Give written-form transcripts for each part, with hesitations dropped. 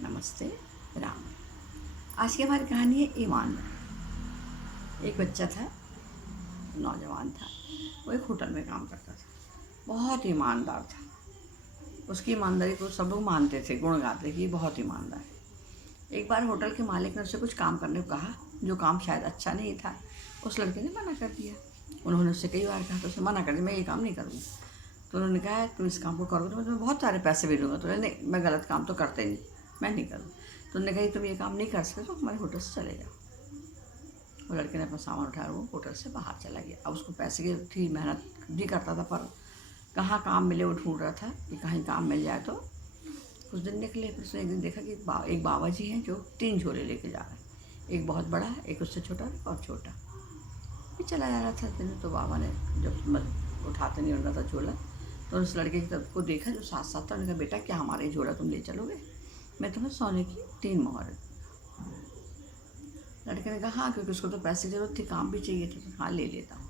नमस्ते राम। आज की हमारी कहानी है ईमानदार। एक बच्चा था, नौजवान था। वो एक होटल में काम करता था। बहुत ईमानदार था। उसकी ईमानदारी को सब लोग मानते थे, गुण गाते कि ये बहुत ईमानदार है। एक बार होटल के मालिक ने उससे कुछ काम करने को कहा, जो काम शायद अच्छा नहीं था। उस लड़के ने मना कर दिया। उन्होंने उससे कई बार कहा तो उसने मना कर दिया, मैं ये काम नहीं करूँगा। तो उन्होंने कहा, तुम इस काम को करोगे तो मैं तुम्हें बहुत सारे पैसे भी दूँगा। तो नहीं, मैं गलत काम तो करते नहीं, मैं नहीं करूँ। तो उन्होंने कहा, तुम ये काम नहीं कर सकते तो हमारे होटल से चले जाओ। वो लड़के ने अपना सामान उठाया, वो होटल से बाहर चला गया। अब उसको पैसे की थी, मेहनत भी करता था, पर कहाँ काम मिले वो ढूंढ रहा था कि कहीं काम मिल जाए। तो कुछ दिन निकले, फिर उसने एक दिन देखा कि एक बाबा जी हैं जो 3 झोले लेके जा रहे हैं। एक बहुत बड़ा है, एक उससे छोटा, एक और छोटा। ये चला जा रहा था दिन। तो बाबा ने जब उठाते नहीं रहा था झोला, तो उस लड़के की तरफ को देखा जो साथ साथ था। उन्होंने कहा, बेटा क्या हमारा ही झोला तुम ले चलोगे? मैं तुम्हें सोने की 3 मोहर। लड़के ने कहा हाँ, क्योंकि उसको तो पैसे की जरूरत थी, काम भी चाहिए था। तो हाँ, ले लेता हूँ।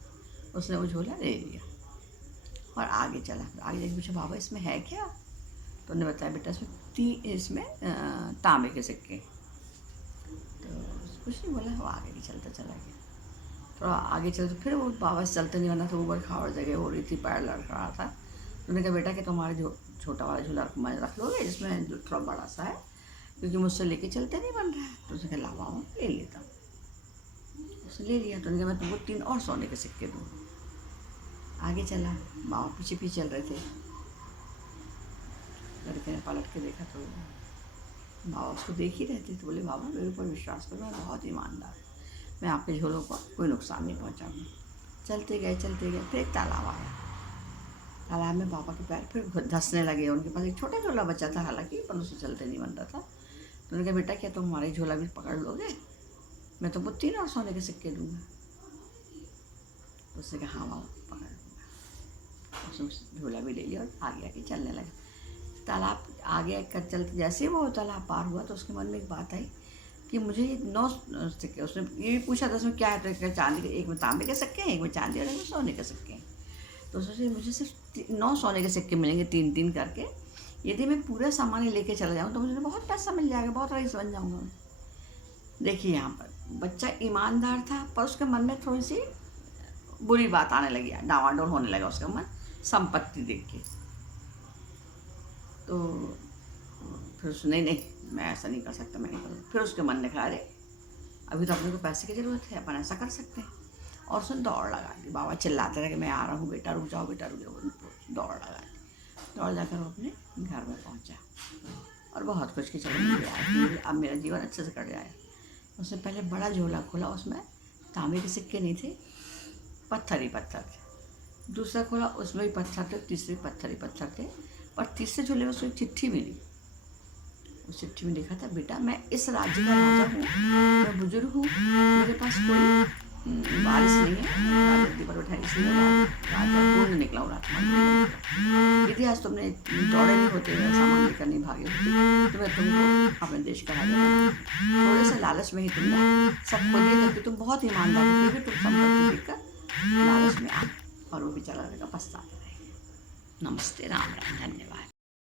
उसने वो झोला ले लिया और आगे चला। आगे जाके पूछा, बाबा इसमें है क्या? तो उन्होंने बताया, बेटा इसमें तांबे के सिक्के। तो कुछ नहीं बोला, वो आगे भी चलता चला गया। थोड़ा आगे चलते फिर वो बाबा से चलते नहीं बना, तो ऊपर खावड़ जगह हो रही थी, पैर लड़क रहा था। तो उन्होंने कहा, बेटा कि तुम्हारे छोटा वाला झूला मैं रख लोगे, जिसमें जो थोड़ा बड़ा सा है, क्योंकि मुझसे लेके चलते नहीं बन रहा है। तो उसने कहा, लावा ले लेता हूँ। उसने ले लिया। तो उन्होंने कहा, मैं तुमको 3 और सोने के सिक्के दूँगा। आगे चला, बाबा पीछे पीछे चल रहे थे। लड़के ने पलट के देखा तो बाबा उसको देख ही रहे थे। तो बोले, बाबा मेरे ऊपर विश्वास करो, मैं बहुत ईमानदार, मैं आपके झोलों को कोई नुकसान नहीं पहुँचाऊँगा। चलते गए फिर एक तालाब आया। तालाब में बाबा के पैर फिर धंसने लगे। उनके पास एक छोटा झोला बचा था, हालांकि पर उससे चलते नहीं बन रहा था। तो उन्होंने कहा, बेटा क्या तुम हमारी झोला भी पकड़ लोगे? मैं तुमको 3 और सोने के सिक्के दूँगा। तो उसने कहा, हाँ बाबा पकड़ लूँगा। उसने झोला भी ले लिया और आगे आके चलने लगा। तालाब आगे कर चलते जैसे ही वो तालाब पार हुआ, तो उसके मन में एक बात आई कि मुझे ये 9 सिक्के, उसने ये भी पूछा था उसमें क्या है, तो एक चांदी के, एक में तांबे के सिक्के हैं, एक में चांदी और एक में सोने के सिक्के हैं। तो सोचे मुझे सिर्फ 9 सोने के सिक्के मिलेंगे, 3-3 करके। यदि मैं पूरा सामान ही लेके चला जाऊँ तो मुझे बहुत पैसा मिल जाएगा, बहुत रईस बन जाऊँगा मैं। देखिए यहाँ पर बच्चा ईमानदार था, पर उसके मन में थोड़ी सी बुरी बात आने लगी, डावाडोल होने लगा उसका मन संपत्ति देख के। तो फिर उसने नहीं, मैं ऐसा नहीं कर सकता, मैं नहीं करूँगा। फिर उसके मन ने कहा, अरे अभी तो अपने को पैसे की ज़रूरत है, अपन ऐसा कर सकते हैं। और उसने दौड़ लगा दी। बाबा चिल्लाते रहे कि मैं आ रहा हूँ, बेटा रुक जाओ, बेटा रुक जाओ। दौड़ लगा दी। दौड़ जाकर वो अपने घर में पहुँचा और बहुत कुछ की चलो मुझे आया, अब मेरा जीवन अच्छे से कट जाएगा। उसने पहले बड़ा झोला खोला, उसमें तांबे के सिक्के नहीं थे, पत्थर ही पत्थर थे। दूसरा खोला, उसमें भी पत्थर थे, तीसरे पत्थर ही पत्थर थे। और तीसरे झोले में उसको एक चिट्ठी मिली। उस चिट्ठी में लिखा था, बेटा मैं इस राज्य का राजा हूँ, मैं बुजुर्ग हूँ, मेरे पास कोई वारिस नहीं है, राजगद्दी पर बैठा, इसलिए राजा ढूंढ निकला हूँ राजकुमार। यदि आज तुमने दौड़े नहीं होते, सामान लेकर नहीं भागे होते, तो मैं तुमको अपने देश का राजा बना। थोड़े से लालच में ही तुमने सब खो दिया, जबकि तुम बहुत ईमानदार हो, फिर भी तुम संपत्ति देखकर लालच में आ, और वो बेचारा रहेगा, पछताते रहेंगे। नमस्ते राम राम, धन्यवाद।